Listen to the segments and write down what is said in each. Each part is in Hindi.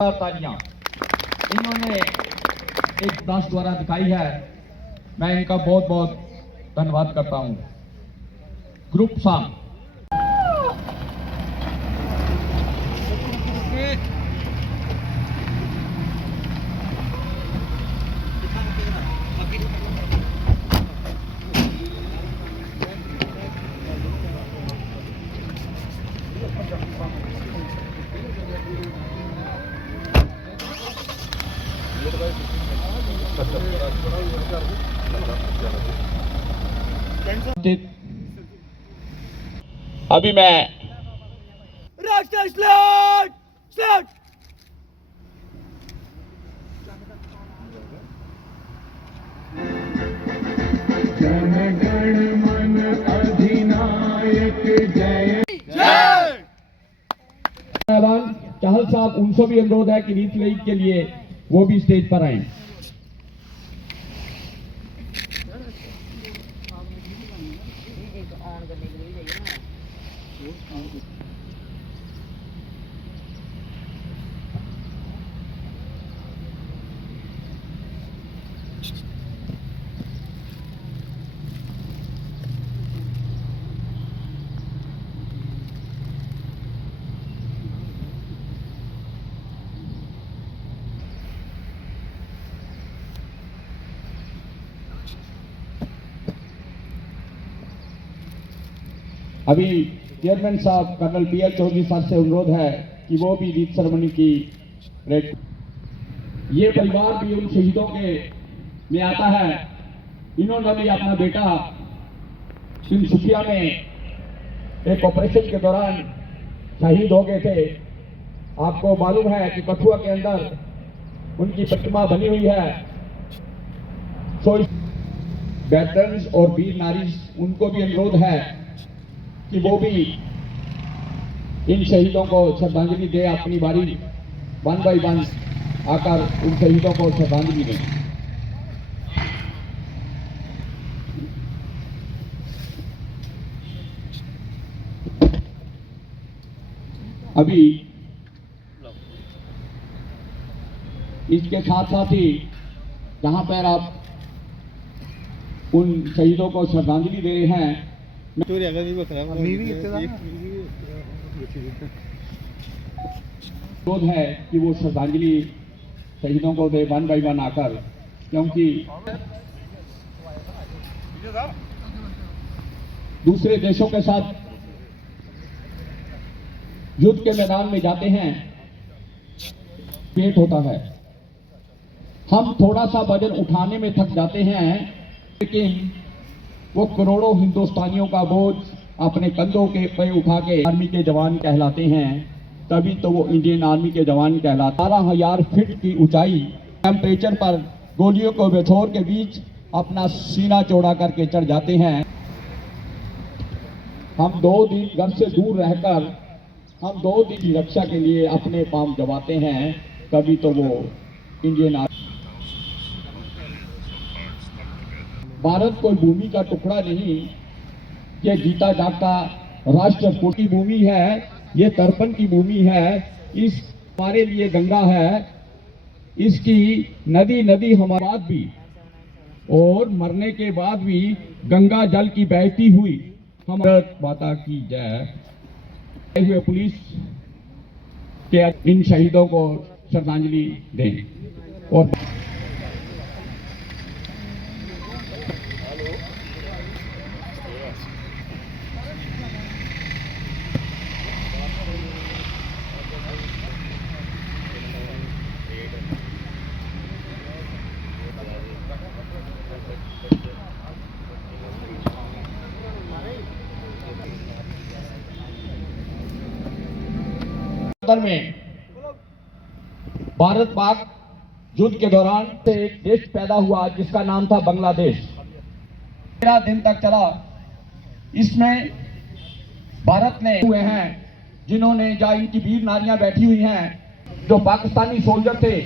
तालियां इन्होंने एक दास द्वारा दिखाई है। मैं इनका बहुत बहुत धन्यवाद करता हूं। ग्रुप सॉन्ग अभी मैं चाहल साहब उनसे भी अनुरोध है कि रीत लीग के लिए वो भी स्टेज पर आए। अभी चेयरमैन साहब कर्नल पीएल चौधरी साहब से अनुरोध है कि वो भी रीत सेरेमनी की ये परिवार भी उन शहीदों के में आता है। इन्होंने भी अपना बेटा सुखिया में एक ऑपरेशन के दौरान शहीद हो गए थे। आपको मालूम है कि कठुआ के अंदर उनकी प्रतिमा बनी हुई है। सो वेटरन्स और वीर नारी उनको भी अनुरोध है कि वो भी इन शहीदों को श्रद्धांजलि दे, अपनी बारी 1 बाय 1 आकर उन शहीदों को श्रद्धांजलि दें। अभी इसके साथ साथ ही जहां पर आप उन शहीदों को श्रद्धांजलि दे रहे हैं, अनुरोध है कि वो श्रद्धांजलि शहीदों को दे 1 बाय 1 आकर, क्योंकि दूसरे देशों के साथ युद्ध के मैदान में जाते हैं, पेट होता है। हम थोड़ा सा वजन उठाने में थक जाते हैं, लेकिन वो करोड़ों हिंदुस्तानियों का बोझ अपने कंधों के पे उठा के आर्मी के जवान कहलाते हैं। तभी तो वो इंडियन आर्मी के जवान कहलाते। 12,000 फीट की ऊंचाई टेम्परेचर पर गोलियों को बेछोर के बीच अपना सीना चौड़ा करके चढ़ जाते हैं। हम 2 दिन घर से दूर रहकर हम 2 दिन की रक्षा के लिए अपने पांव दबाते हैं। तभी तो वो इंडियन आर्मी। भारत कोई भूमि का टुकड़ा नहीं, ये जीता जागता राष्ट्र की भूमि है, ये तर्पण की भूमि है। इस हमारे लिए गंगा है, इसकी नदी नदी हमारे बाद भी और मरने के बाद भी गंगा जल की बहती हुई हम माता की जय। हुए पुलिस के इन शहीदों को श्रद्धांजलि दें। और में भारत पाक युद्ध के दौरान से एक देश पैदा हुआ जिसका नाम था बांग्लादेश। 13 दिन तक चला। इसमें भारत ने हुए हैं जिन्होंने, जहां इनकी वीर नारियां बैठी हुई हैं, जो पाकिस्तानी सोल्जर थे,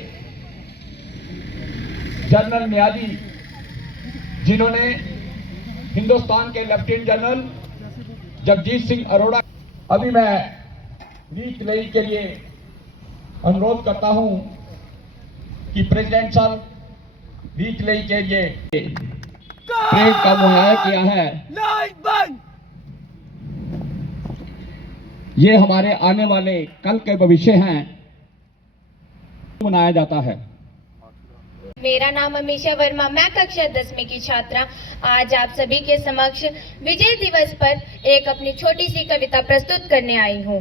जनरल नियाजी, जिन्होंने हिंदुस्तान के लेफ्टिनेंट जनरल जगजीत सिंह अरोड़ा। अभी मैं रीत लीग के लिए अनुरोध करता हूं कि प्रेसिडेंशियल वीक के लिए परेड का मुहैया किया है। ये हमारे आने वाले कल के भविष्य हैं, मनाया जाता है। मेरा नाम अमीशा वर्मा, मैं कक्षा 10वीं की छात्रा आज आप सभी के समक्ष विजय दिवस पर एक अपनी छोटी सी कविता प्रस्तुत करने आई हूँ।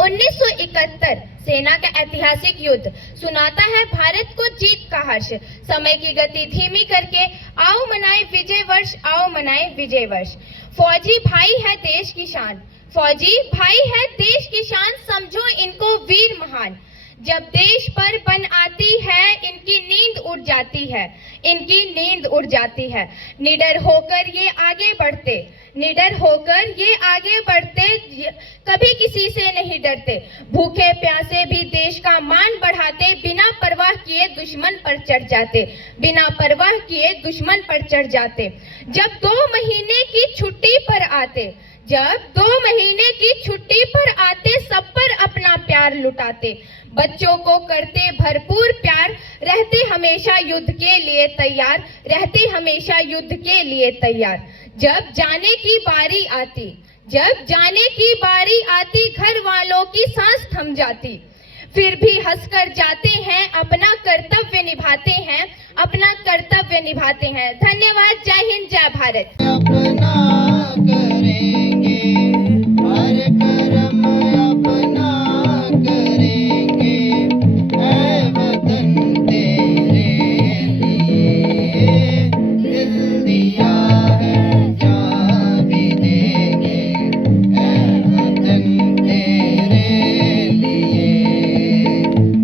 1971 सेना का ऐतिहासिक युद्ध सुनाता है भारत को जीत का हर्ष। समय की गति धीमी करके आओ मनाए विजय वर्ष, आओ मनाए विजय वर्ष। फौजी भाई है देश की शान, फौजी भाई है देश की शान, समझो इनको वीर महान। जब देश पर बन आती है इनकी नींद उड़ जाती है, इनकी नींद उड़ जाती है। निडर होकर ये आगे बढ़ते, निडर होकर ये आगे बढ़ते, कभी किसी से नहीं डरते। भूखे प्यासे भी देश का मान बढ़ाते, बिना परवाह किए दुश्मन पर चढ़ जाते, बिना परवाह किए दुश्मन पर चढ़ जाते। जब 2 महीने की छुट्टी पर आते, जब 2 महीने की छुट्टी पर आते, सब पर अपना प्यार लुटाते। बच्चों को करते भरपूर प्यार, रहते हमेशा युद्ध के लिए तैयार, रहते हमेशा युद्ध के लिए तैयार। जब जाने की बारी आती, जब जाने की बारी आती, घर वालों की सांस थम जाती, फिर भी हंसकर जाते हैं, अपना कर्तव्य निभाते हैं, अपना कर्तव्य निभाते हैं। धन्यवाद। जय हिंद, जय भारत। अपना करेंगे हर कर्म अपना करेंगे, ऐ वतन तेरे लिए दिल दिया है जान भी देंगे, ऐ वतन तेरे लिए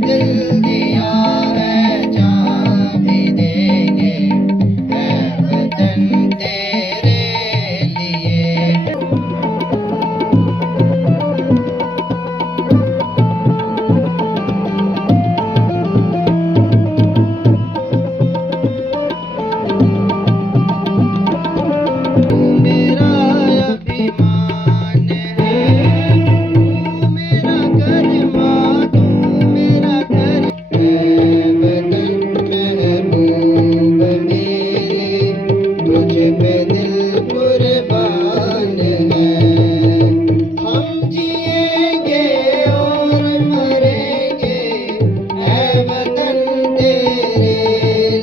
दिल दिया है जान भी देंगे, ऐ वतन तेरे लिए। तू मेरा अभिमान है, तू मेरा गरिमा, तू मेरा घर, ऐ वतन महबूब मेरे, तुझ पे दिल कुर्बान है। हम जिएंगे और मरेंगे, ऐ वतन तेरे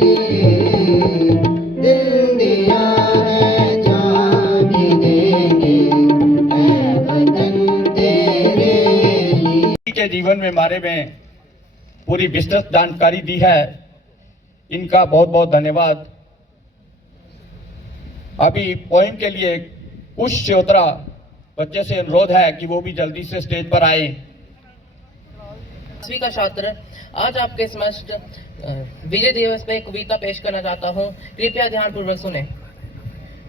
लिए दिल दिया है जान भी देंगे, ऐ वतन तेरे लिए। के जीवन में बारे में पूरी विस्तृत जानकारी दी है, इनका बहुत बहुत धन्यवाद। अभी पोइम के लिए कुछ श्रोता बच्चे से अनुरोध है कि वो भी जल्दी से स्टेज पर आए। 10वीं का छात्र आज आपके समक्ष विजय दिवस पे एक कविता पेश करना चाहता हूँ, कृपया ध्यानपूर्वक सुने।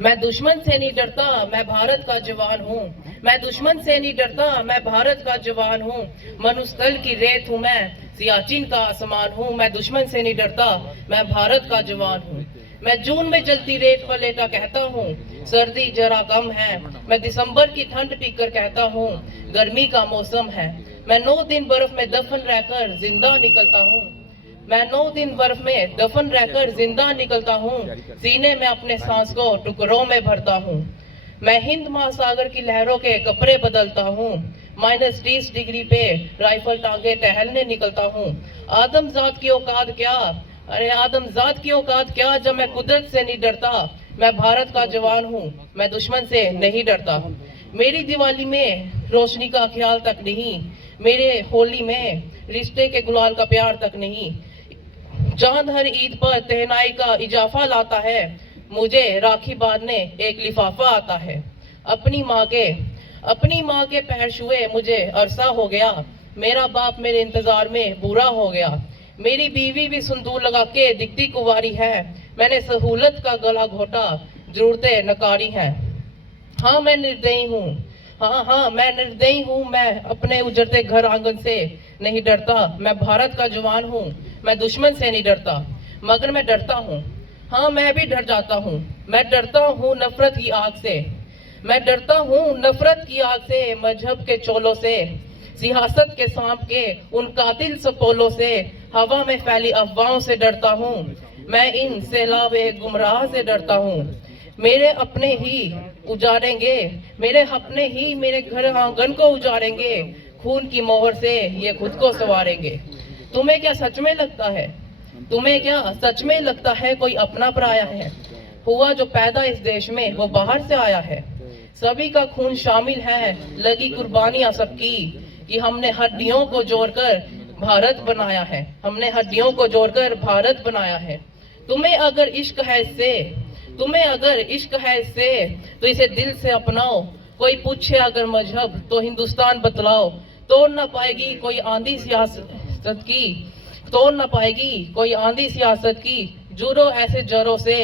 मैं दुश्मन से नहीं डरता, मैं भारत का जवान हूँ, मैं दुश्मन से नहीं डरता, मैं भारत का जवान हूँ। मनुस्थल की रेत हूँ मैं, सियाचिन का आसमान हूँ, मैं दुश्मन से नहीं डरता, मैं भारत का जवान हूँ। मैं जून में जलती रेत पर लेटा कहता हूँ सर्दी जरा कम है, मैं दिसंबर की ठंड पीकर कहता हूँ गर्मी का मौसम है। मैं 9 दिन बर्फ में दफन रहकर जिंदा निकलता हूँ, मैं 9 दिन बर्फ में दफन रहकर जिंदा निकलता हूँ, सीने में अपने सांस को टुकड़ों में भरता हूँ। मैं हिंद महासागर की लहरों के कपड़े बदलता हूँ, -30 डिग्री पे राइफल टांगे टहलने निकलता हूँ। आदमजात की औकात क्या, अरे आदमजात की औकात क्या, जब मैं कुदरत से नहीं डरता, मैं भारत का जवान हूँ, मैं दुश्मन से नहीं डरता। मेरी दिवाली में रोशनी का ख्याल तक नहीं, मेरे होली में रिश्ते के गुलाल का प्यार तक नहीं। चांद हर ईद पर तहनाई का इजाफा लाता है, मुझे राखी बांधने एक लिफाफा आता है। अपनी माँ के पैर छुए मुझे अरसा हो गया, मेरा बाप मेरे इंतजार में बुरा हो गया। मेरी बीवी भी सिंदूर लगा के दिखती कुंवारी है, मैंने सहूलत का गला घोटा, जरूरतें नकारी हैं। हाँ मैं निर्दयी हूँ, हाँ मैं निर्दयी हूँ, मैं अपने उजड़ते घर आंगन से नहीं डरता। मैं भारत का जवान हूँ, मैं दुश्मन से नहीं डरता, मगर मैं डरता हूँ, हाँ मैं भी डर जाता हूँ। मैं डरता हूँ नफरत की आग से, मैं डरता हूँ नफरत की आग से, मजहब के चोलों से, सियासत के सांप के उन कातिल सपोलों से, हवा में फैली अफवाहों से डरता हूँ। मैं इन सैलाबे गुमराह से डरता हूँ। मेरे अपने ही उजाड़ेंगे, मेरे अपने ही मेरे घर आंगन को उजाड़ेंगे, खून की मोहर से ये खुद को संवारेंगे। तुम्हें क्या सच में लगता है, तुम्हें क्या सच में लगता है कोई अपना पराया है? हुआ जो पैदा इस देश में वो बाहर से आया है। सभी का खून शामिल है, लगी कुर्बानियां सबकी, कि हमने हड्डियों को जोड़कर भारत बनाया है, हमने हड्डियों को जोड़कर भारत बनाया है। तुम्हें अगर इश्क है इससे, तुम्हें अगर इश्क है इससे, तो इसे दिल से अपनाओ। कोई पूछे अगर मजहब तो हिंदुस्तान बतलाओ। तोड़ ना पाएगी कोई आंधी सियासत की, तोड़ ना पाएगी कोई आंधी सियासत की, जुड़ो ऐसे जरों से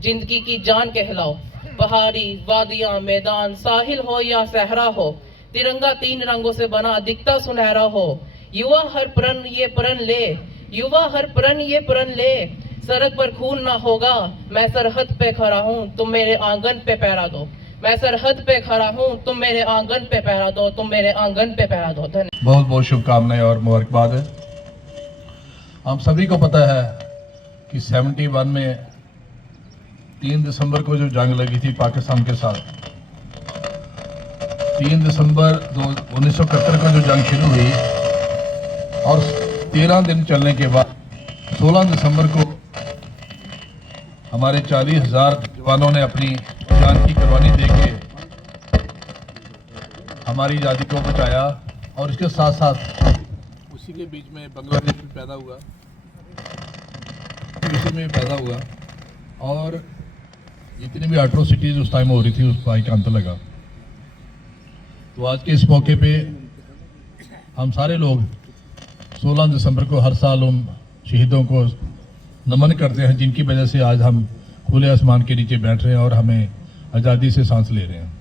जिंदगी की जान कहलाओ। पहाड़ी वादियां मैदान साहिल हो या सहरा हो, तिरंगा 3 रंगों से बना दिखता सुनहरा हो। युवा हर प्रण ये प्रण ले, युवा हर प्रण ये प्रण ले, सड़क पर खून ना होगा। मैं सरहद पे खड़ा हूँ, तुम मेरे आंगन पे पहरा दो। मैं सरहद पे खड़ा हूँ, तुम मेरे आंगन पे पहरा दो, तुम मेरे आंगन पे पहरा दो। धन्यवाद। बहुत बहुत शुभकामनाएं और मुबारकबाद है। हम सभी को पता है कि 71 में 3 दिसंबर को जो जंग लगी थी पाकिस्तान के साथ, 3 दिसंबर 1971 को जो जंग शुरू हुई और 13 दिन चलने के बाद 16 दिसंबर को हमारे 40,000 जवानों ने अपनी जान की कुर्बानी देके हमारी आज़ादी को बचाया। और इसके साथ साथ उसी के बीच में बांग्लादेश भी पैदा हुआ, उसी में पैदा हुआ और जितनी भी एट्रोसिटीज उस टाइम हो रही थी उस भाई का अंत लगा। तो आज के इस मौके पे हम सारे लोग 16 दिसंबर को हर साल उन शहीदों को नमन करते हैं जिनकी वजह से आज हम खुले आसमान के नीचे बैठ रहे हैं और हमें आज़ादी से सांस ले रहे हैं।